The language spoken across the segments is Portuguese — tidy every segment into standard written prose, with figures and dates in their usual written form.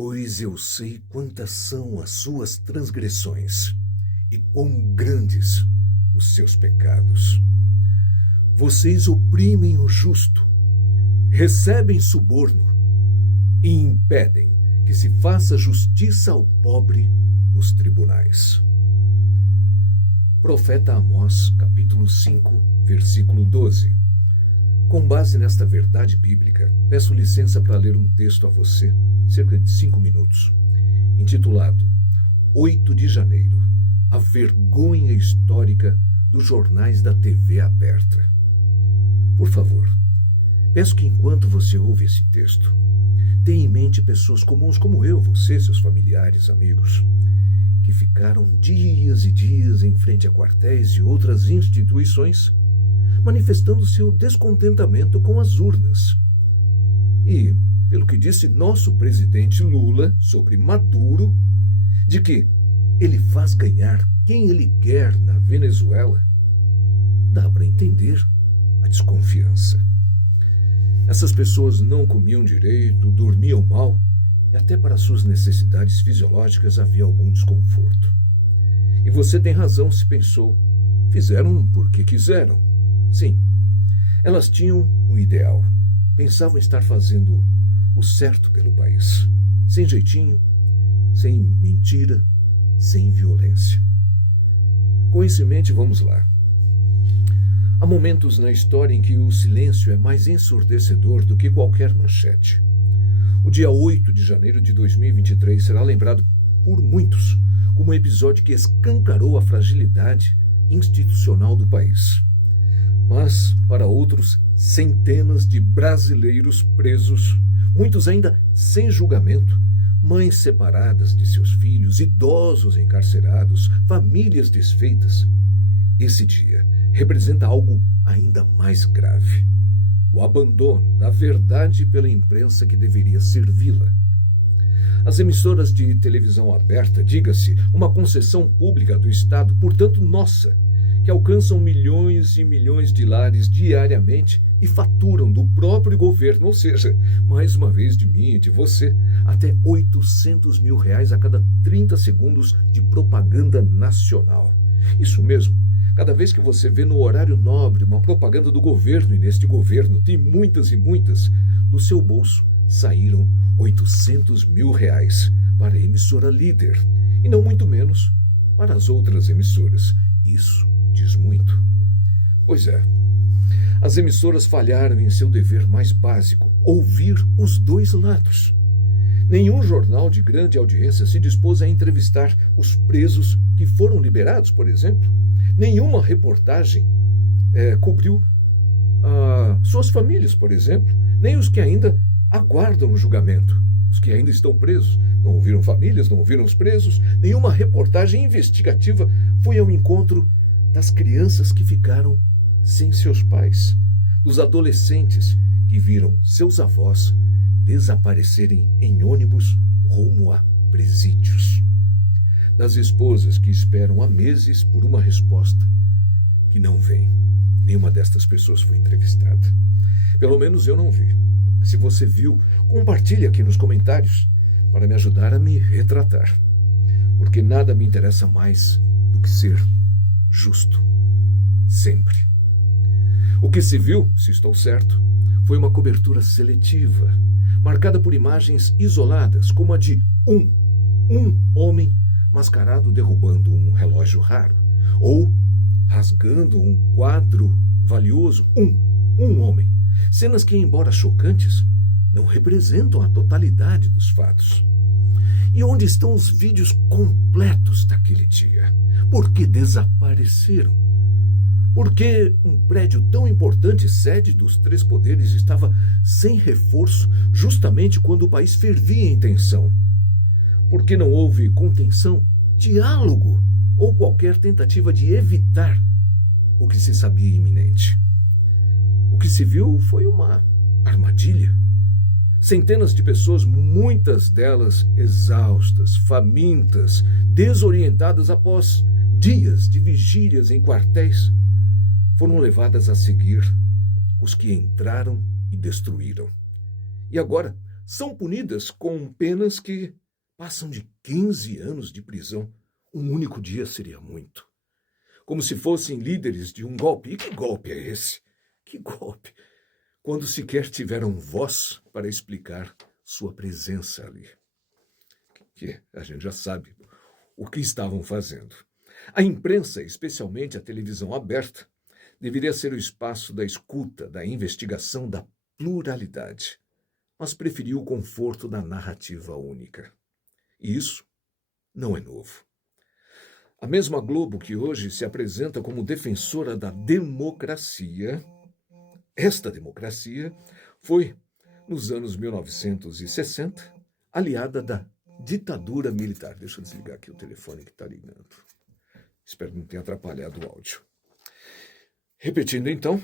Pois eu sei quantas são as suas transgressões e quão grandes os seus pecados. Vocês oprimem o justo, recebem suborno e impedem que se faça justiça ao pobre nos tribunais. Profeta Amós, capítulo 5, versículo 12. Com base nesta verdade bíblica, peço licença para ler um texto a você, cerca de 5 minutos, intitulado 8 de janeiro, a vergonha histórica dos jornais da TV aberta. Por favor, peço que enquanto você ouve esse texto, tenha em mente pessoas comuns como eu, você, seus familiares, amigos, que ficaram dias e dias em frente a quartéis e outras instituições, manifestando seu descontentamento com as urnas. E, pelo que disse nosso presidente Lula sobre Maduro, de que ele faz ganhar quem ele quer na Venezuela, dá para entender a desconfiança. Essas pessoas não comiam direito, dormiam mal, e até para suas necessidades fisiológicas havia algum desconforto. E você tem razão se pensou, fizeram porque quiseram. Sim, elas tinham um ideal, pensavam estar fazendo o certo pelo país, sem jeitinho, sem mentira, sem violência. Com isso em mente, vamos lá. Há momentos na história em que o silêncio é mais ensurdecedor do que qualquer manchete. O dia 8 de janeiro de 2023 será lembrado por muitos como um episódio que escancarou a fragilidade institucional do país. Mas, para outros, centenas de brasileiros presos, muitos ainda sem julgamento, mães separadas de seus filhos, idosos encarcerados, famílias desfeitas. Esse dia representa algo ainda mais grave: o abandono da verdade pela imprensa que deveria servi-la. As emissoras de televisão aberta, diga-se, uma concessão pública do Estado, portanto nossa, que alcançam milhões e milhões de lares diariamente e faturam do próprio governo, ou seja, mais uma vez de mim e de você, até R$800 mil a cada 30 segundos de propaganda nacional. Isso mesmo, cada vez que você vê no horário nobre uma propaganda do governo, e neste governo tem muitas e muitas, do seu bolso saíram R$800 mil para a emissora líder, e não muito menos para as outras emissoras. Isso diz muito. Pois é, as emissoras falharam em seu dever mais básico, ouvir os dois lados. Nenhum jornal de grande audiência se dispôs a entrevistar os presos que foram liberados, por exemplo. Nenhuma reportagem cobriu suas famílias, por exemplo, nem os que ainda aguardam o julgamento. Os que ainda estão presos não ouviram famílias, não ouviram os presos. Nenhuma reportagem investigativa foi ao encontro das crianças que ficaram sem seus pais, dos adolescentes que viram seus avós desaparecerem em ônibus rumo a presídios, das esposas que esperam há meses por uma resposta que não vem. Nenhuma destas pessoas foi entrevistada. Pelo menos eu não vi. Se você viu, compartilhe aqui nos comentários para me ajudar a me retratar, porque nada me interessa mais do que ser justo, sempre. O que se viu, se estou certo, foi uma cobertura seletiva, marcada por imagens isoladas, como a de um homem mascarado derrubando um relógio raro, ou rasgando um quadro valioso, um homem. Cenas que, embora chocantes, não representam a totalidade dos fatos. E onde estão os vídeos completos daquele dia? Por que desapareceram? Por que um prédio tão importante, sede dos 3 poderes, estava sem reforço justamente quando o país fervia em tensão? Por que não houve contenção, diálogo ou qualquer tentativa de evitar o que se sabia iminente? O que se viu foi uma armadilha. Centenas de pessoas, muitas delas exaustas, famintas, desorientadas após dias de vigílias em quartéis, foram levadas a seguir os que entraram e destruíram. E agora são punidas com penas que passam de 15 anos de prisão. Um único dia seria muito. Como se fossem líderes de um golpe. E que golpe é esse? Que golpe? Quando sequer tiveram voz para explicar sua presença ali. Que a gente já sabe o que estavam fazendo. A imprensa, especialmente a televisão aberta, deveria ser o espaço da escuta, da investigação, da pluralidade, mas preferiu o conforto da narrativa única. E isso não é novo. A mesma Globo que hoje se apresenta como defensora da democracia, esta democracia foi, nos anos 1960, aliada da ditadura militar. Deixa eu desligar aqui o telefone que está ligando. Espero que não tenha atrapalhado o áudio. Repetindo então,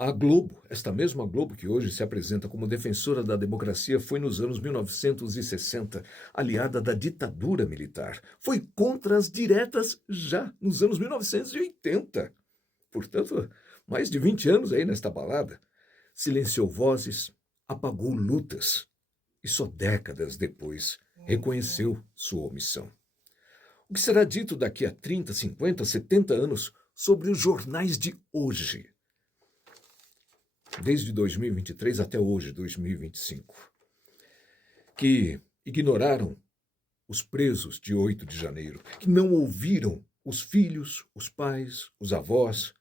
a Globo, esta mesma Globo que hoje se apresenta como defensora da democracia, foi nos anos 1960 aliada da ditadura militar. Foi contra as diretas já nos anos 1980. Portanto, mais de 20 anos aí nesta balada. Silenciou vozes, apagou lutas e só décadas depois reconheceu sua omissão. O que será dito daqui a 30, 50, 70 anos sobre os jornais de hoje? Desde 2023 até hoje, 2025, que ignoraram os presos de 8 de janeiro, que não ouviram os filhos, os pais, os avós,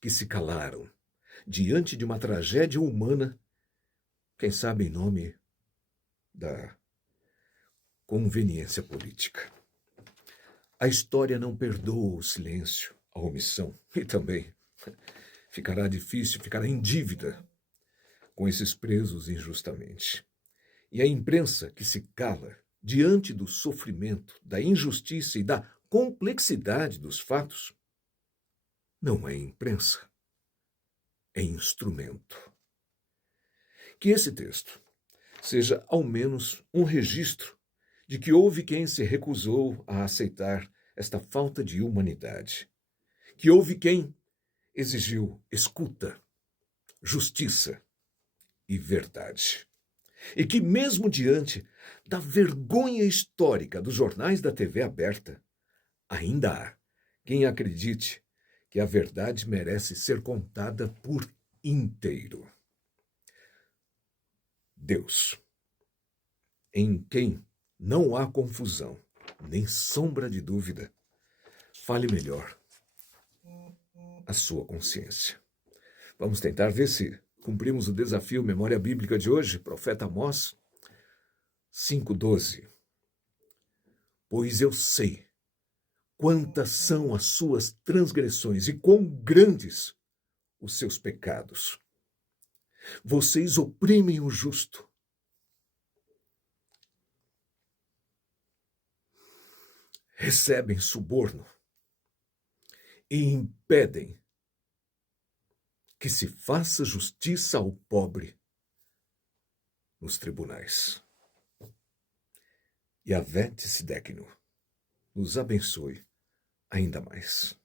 que se calaram diante de uma tragédia humana, quem sabe em nome da conveniência política. A história não perdoa o silêncio, a omissão, e também ficará difícil, ficará em dívida com esses presos injustamente. E a imprensa que se cala diante do sofrimento, da injustiça e da complexidade dos fatos, não é imprensa, é instrumento. Que esse texto seja ao menos um registro de que houve quem se recusou a aceitar esta falta de humanidade, que houve quem exigiu escuta, justiça e verdade. E que mesmo diante da vergonha histórica dos jornais da TV aberta, ainda há quem acredite que a verdade merece ser contada por inteiro. Deus, em quem não há confusão, nem sombra de dúvida, fale melhor a sua consciência. Vamos tentar ver se cumprimos o desafio Memória Bíblica de hoje, profeta Amós 5:12. Pois eu sei quantas são as suas transgressões e quão grandes os seus pecados. Vocês oprimem o justo, recebem suborno e impedem que se faça justiça ao pobre nos tribunais. Yahvé Tsideknu nos abençoe ainda mais.